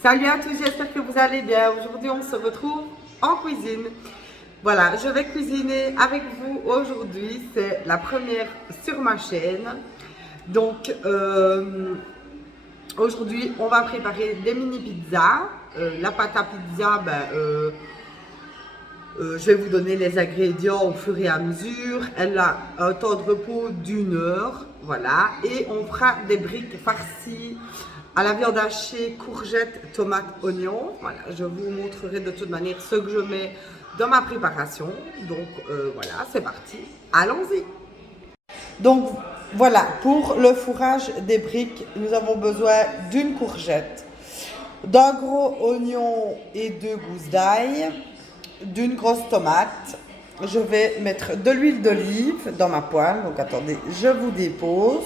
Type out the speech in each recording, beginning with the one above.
Salut à tous, j'espère que vous allez bien. Aujourd'hui, on se retrouve en cuisine. Voilà, je vais cuisiner avec vous aujourd'hui. C'est la première sur ma chaîne. Donc, aujourd'hui, on va préparer des mini pizzas. La pâte à pizza, je vais vous donner les ingrédients au fur et à mesure. Elle a un temps de repos d'1 heure. Voilà, et on fera des briques farcies à la viande hachée, courgettes, tomates, oignons. Voilà, je vous montrerai de toute manière ce que je mets dans ma préparation. Donc voilà, c'est parti, allons-y. Donc voilà, pour le fourrage des briques, nous avons besoin d'une courgette, d'un gros oignon et 2 gousses d'ail, d'une grosse tomate. Je vais mettre de l'huile d'olive dans ma poêle, donc attendez, je vous dépose.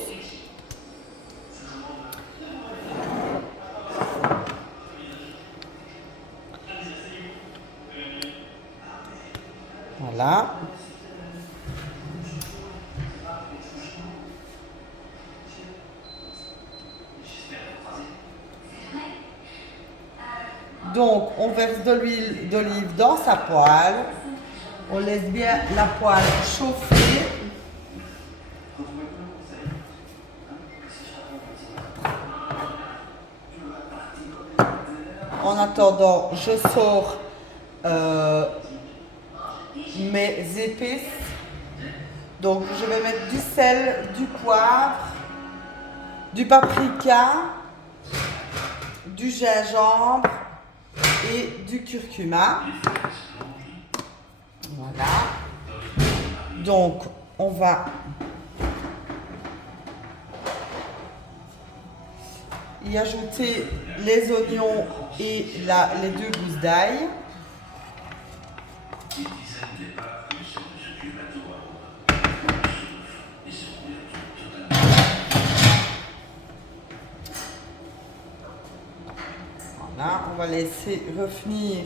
Voilà. Donc, on verse de l'huile d'olive dans sa poêle. On laisse bien la poêle chauffer. En attendant, je sors mes épices. Donc, je vais mettre du sel, du poivre, du paprika, du gingembre et du curcuma. Voilà. Donc, on va y ajouter les oignons et les 2 gousses d'ail. Voilà, on va laisser revenir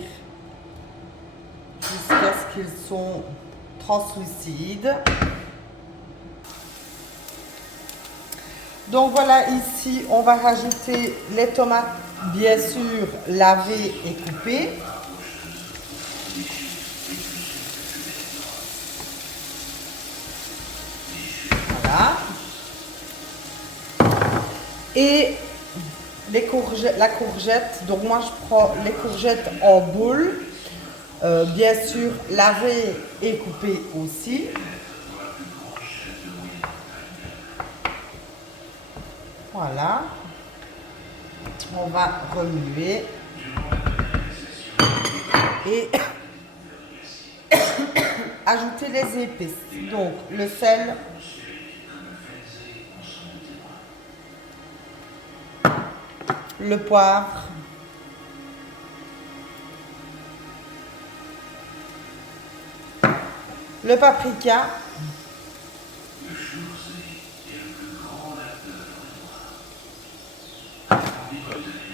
jusqu'à ce qu'ils sont translucides. Donc voilà, ici on va rajouter les tomates, bien sûr lavées et coupées. Voilà. Et la courgette, donc moi je prends les courgettes en boule, bien sûr lavées et coupées aussi. Voilà, on va remuer et ajouter les épices, donc le sel, le poivre, le paprika,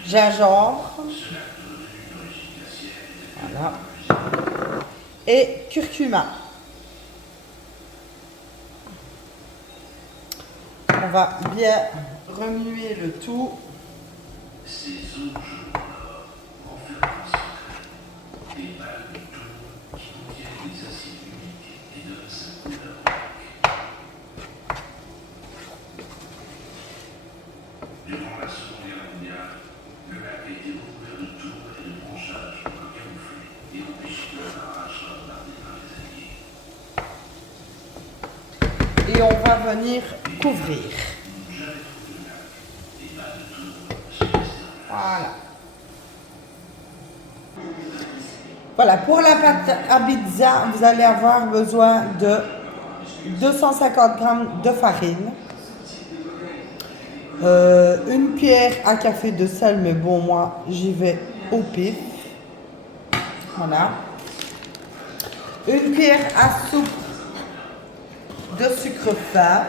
gingembre, voilà, et curcuma. On va bien remuer le tout. Et on va venir couvrir. Voilà. Voilà, pour la pâte à pizza, vous allez avoir besoin de 250 g de farine, une cuillère à café de sel, mais bon, moi j'y vais au pif. Voilà. Une cuillère à soupe de sucre fin.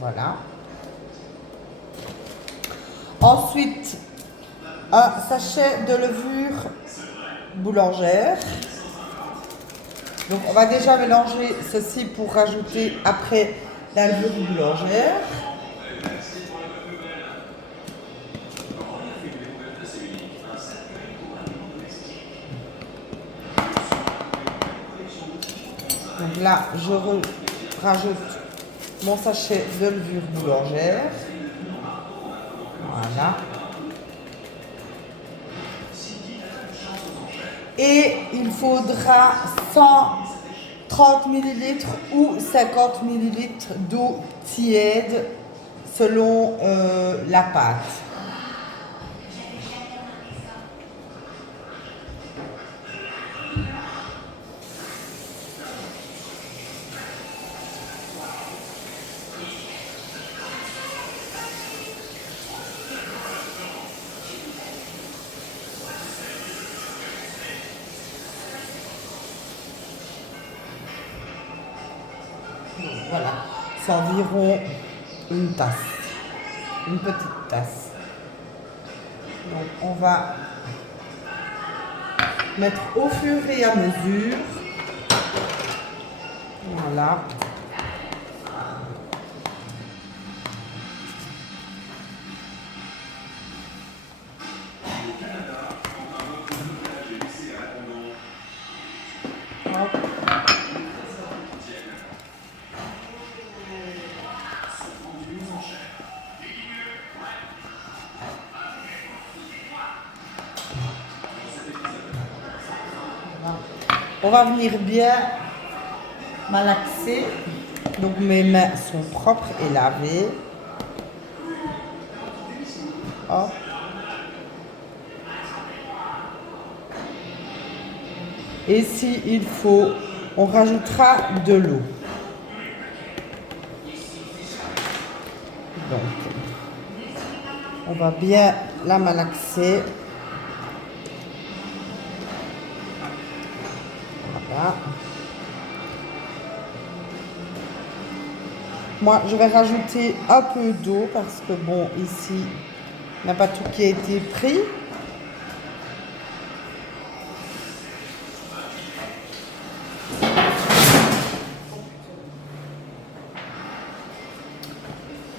Voilà. Ensuite, un sachet de levure boulangère. Donc on va déjà mélanger ceci pour rajouter après la levure boulangère. Là, je rajoute mon sachet de levure boulangère. Voilà. Et il faudra 130 ml ou 50 ml d'eau tiède selon la pâte. Voilà, c'est environ une tasse, une petite tasse. Donc on va mettre au fur et à mesure. Voilà. Hop. On va venir bien malaxer. Donc mes mains sont propres et lavées. Hop. Et s'il faut, on rajoutera de l'eau. Donc, on va bien la malaxer. Voilà. Moi, je vais rajouter un peu d'eau parce que bon, ici, il n'y a pas tout qui a été pris.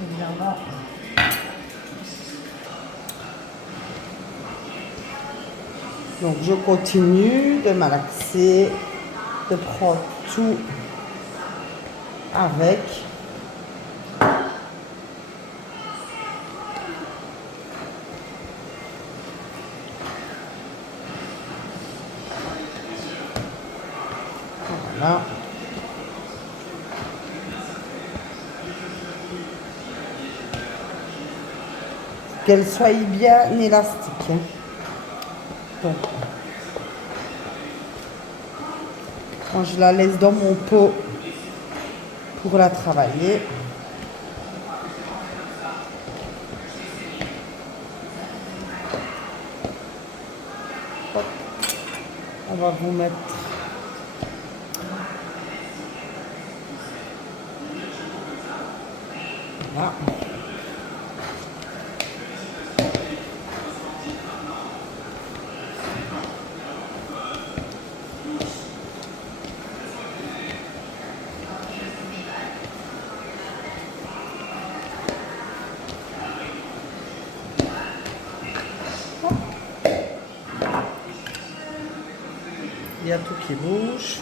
Évidemment. Donc, je continue de malaxer, de prendre tout avec. Voilà. Qu'elle soit bien élastique. Donc, quand je la laisse dans mon pot pour la travailler. Hop. On va vous mettre là. Il y a tout qui bouge.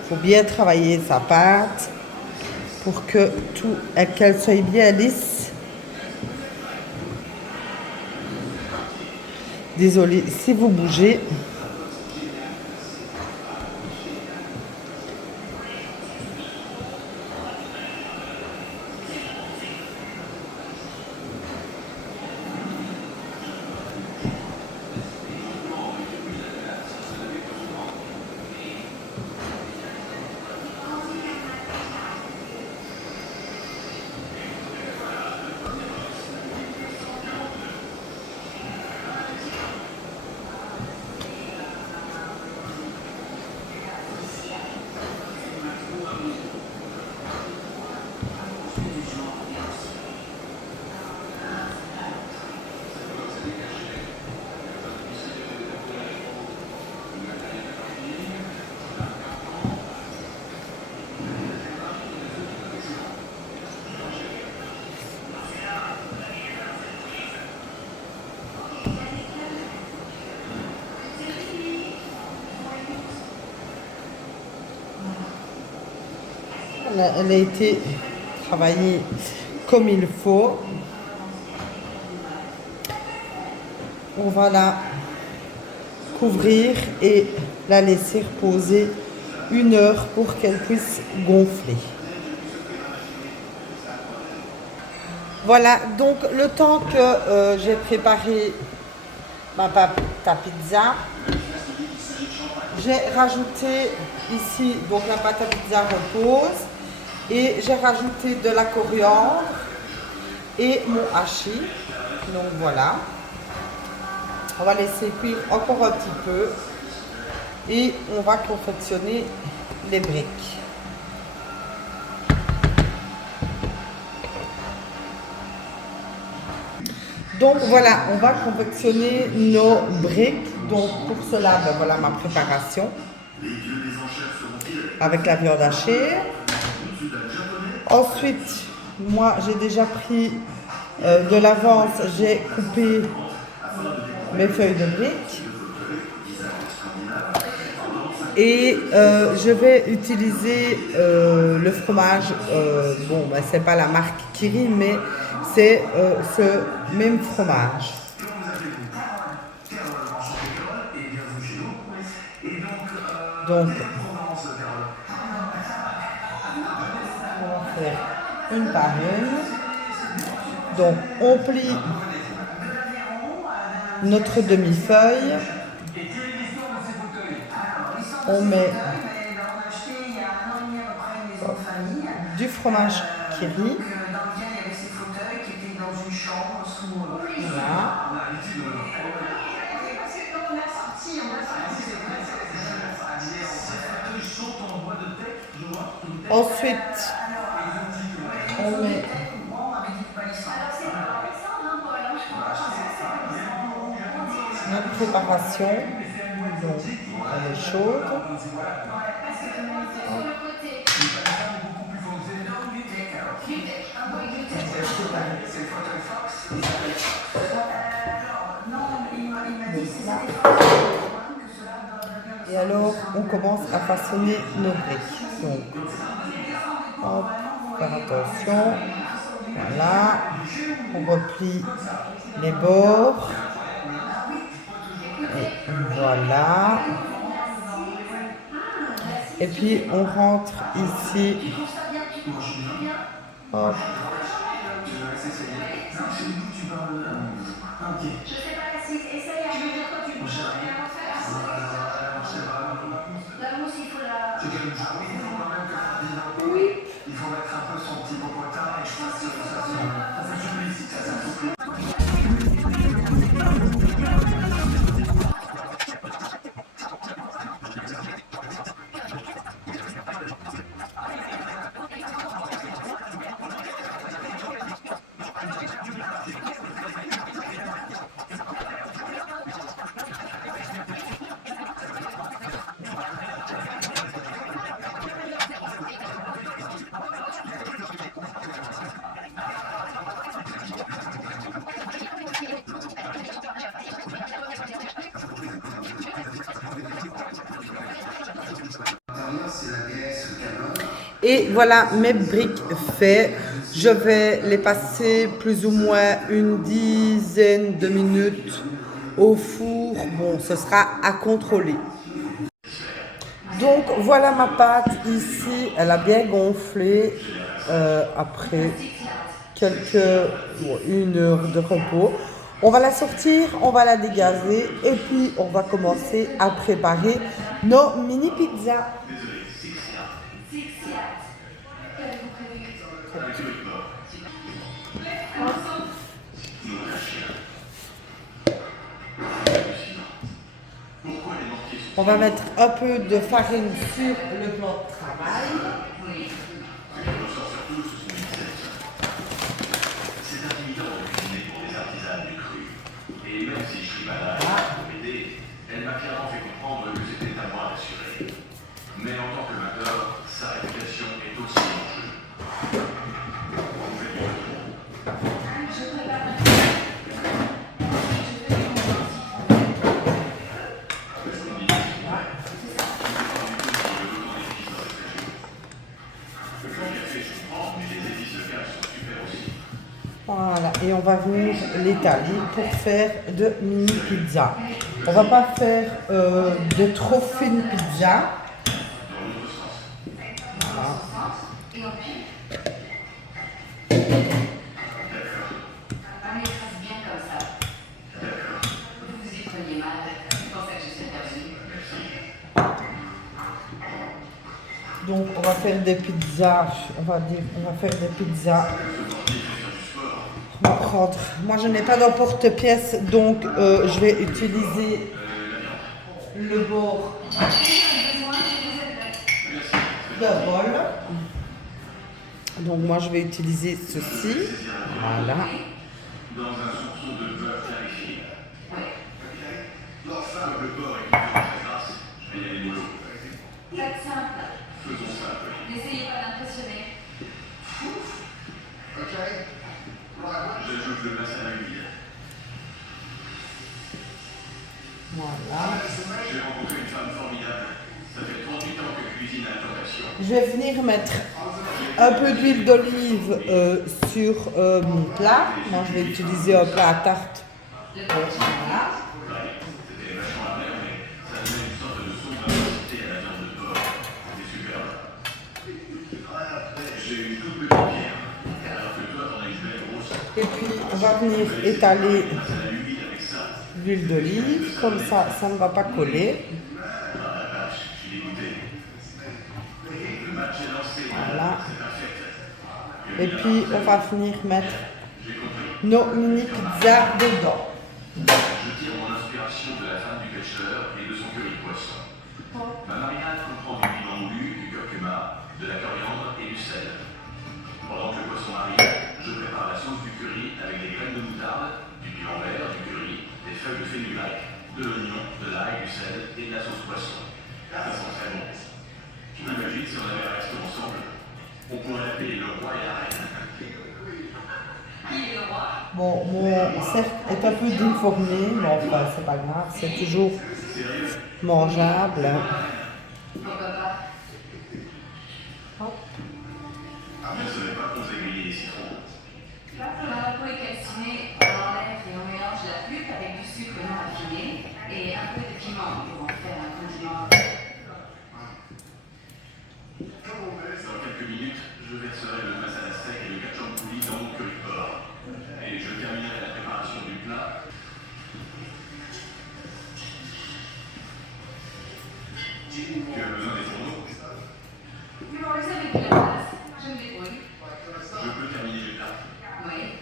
Il faut bien travailler sa pâte pour que tout, qu'elle soit bien lisse. Désolée si vous bougez. elle a été travaillée comme il faut. On va la couvrir et la laisser reposer 1 heure pour qu'elle puisse gonfler. Voilà, donc le temps que j'ai préparé ma pâte à pizza, j'ai rajouté ici, donc la pâte à pizza repose, et j'ai rajouté de la coriandre et mon hachis. Donc voilà, on va laisser cuire encore un petit peu et on va confectionner les briques. Donc voilà, on va confectionner nos briques. Donc pour cela, ben voilà ma préparation avec la viande hachée. Ensuite, moi j'ai déjà pris de l'avance, j'ai coupé mes feuilles de briques. Et je vais utiliser le fromage, bon ben, c'est pas la marque Kiri, mais c'est ce même fromage. Donc, on va faire une par une. Donc, on plie notre demi-feuille. On met du fromage Kiri. Voilà. Ensuite, on met notre préparation. Donc, elle est chaude. Et alors, on commence à façonner nos briques. Donc, hop, faire attention. Voilà. On replie les bords. Et voilà. Et puis, on rentre ici. Hop. Il faut mettre un peu son petit popotin et je pense que ça Et voilà mes briques faites. Je vais les passer plus ou moins une dizaine de minutes au four. Bon, ce sera à contrôler. Donc voilà ma pâte ici. Elle a bien gonflé après une heure de repos. On va la sortir, on va la dégazer et puis on va commencer à préparer nos mini pizzas. On va mettre un peu de farine sur le plan de travail. Elle m'a clairement fait comprendre que c'était à moi d'assurer. Mais en tant que mateur, sa réputation est aussi en jeu. et on va venir l'étaler pour faire de mini pizza. On va pas faire de trop fine pizza. Voilà. Donc on va faire des pizzas, on va faire des pizzas. On va prendre, moi je n'ai pas d'emporte-pièce, donc je vais utiliser le bord de bol. Donc moi je vais utiliser ceci, voilà. Dans un soupçon de beurre clarifié. Enfin, le beurre est plutôt très grasse. Je vais y aller mollo. Faites simple. Faisons simple. N'essayez pas d'impressionner. Ok. J'ajoute le masala humide. Voilà. J'ai rencontré une femme formidable. Ça fait 38 ans que je cuisine à la tentation. Je vais venir mettre un peu d'huile d'olive sur mon plat. Moi je vais utiliser un plat à tarte. Voilà. C'était vachement amer, mais ça donnait une sorte de son d'intensité à la viande de porc. C'était superbe. J'ai une toute petite pierre, alors que toi t'en as une belle grosse. Et puis on va venir étaler Masala humide avec ça. l'huile d'olive. Comme ça ne va pas coller. Je suis dégoûté. Le match est lancé. Voilà. C'est parfait. Et puis on va venir mettre nos mini pizzas dedans. Je tire mon inspiration de la femme du pêcheur et de son curry de poisson. Ma marinade comprend du piment moulu, du curcuma, de la coriandre et du sel. Pendant que le poisson marine, je prépare la sauce du curry avec des graines de moutarde, du piment vert, du curry, des feuilles de fenugrec, de l'oignon, de l'ail, du sel et de la sauce poisson. Ça sent très bon. J'imagine si on avait un resto ensemble, on pourrait l'appeler le roi et la reine. Qui est le roi? Bon, mon cercle est un peu déformé, mais enfin c'est pas grave, c'est toujours mangeable. Pourquoi pas? Hop. Je ne savais pas qu'on faisait griller les citrons. Quand la peau est calcinée, on enlève et on mélange la pulpe avec du sucre non raffiné et un peu de piment pour en faire un condiment. Dans quelques minutes, je verserai le masala sec et le kachampouli dans mon curry de porc. Et je terminerai la préparation du plat. Tu as besoin des fourneaux? Mais bon, les avez mis en place. Je me débrouille. Je peux terminer le plat. Oui.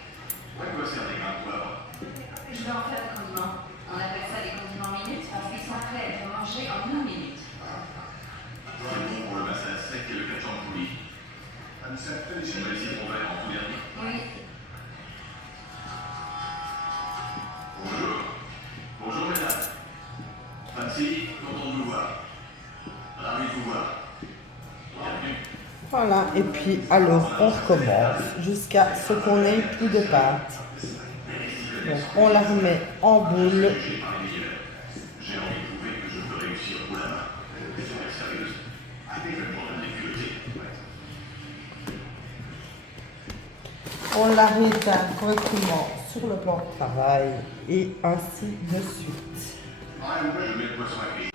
À quoi servent des grains de poivre? Je vais en faire des condiments. On appelle ça des condiments minutes parce qu'ils sont prêts à être mangés en 1 minute. C'est bon pour le masala sec et le kachampouli. On met les citrons verts en tout dernier. Oui. Bonjour. Bonjour mesdames. Fancy, content de vous voir. Ravi de vous voir. Bienvenue. Voilà, et puis alors on recommence jusqu'à ce qu'on ait plus de pâte. Donc on la remet en boule. J'ai envie de prouver que je peux réussir pour la main. Je suis sérieuse. Je vais prendre des culottés. On la rééteint correctement sur le plan de travail et ainsi de suite. Je mets le poisson à cuire.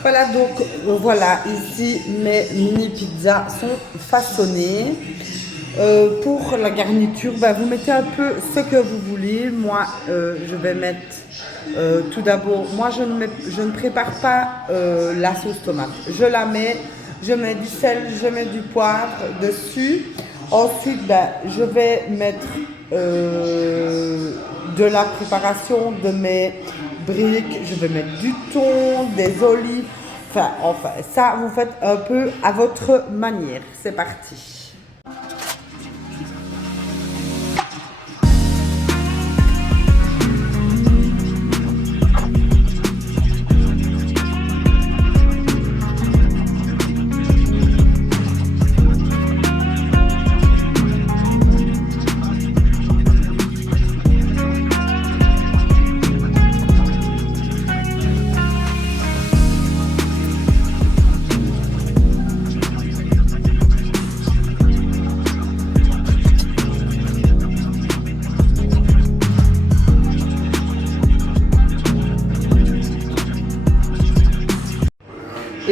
Voilà, donc voilà, ici mes mini pizzas sont façonnées. Pour la garniture, vous mettez un peu ce que vous voulez. Moi, je vais mettre tout d'abord, moi je ne prépare pas la sauce tomate. Je la mets, je mets du sel, je mets du poivre dessus. Ensuite, je vais mettre de la préparation de mes briques. Je vais mettre du thon, des olives. Enfin, ça, vous faites un peu à votre manière. C'est parti.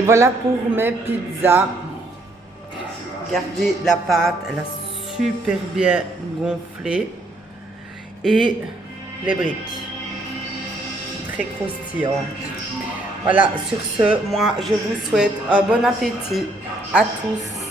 voilà pour mes pizzas. Regardez la pâte, elle a super bien gonflé. Et les briques, très croustillantes. Voilà, sur ce, moi je vous souhaite un bon appétit à tous.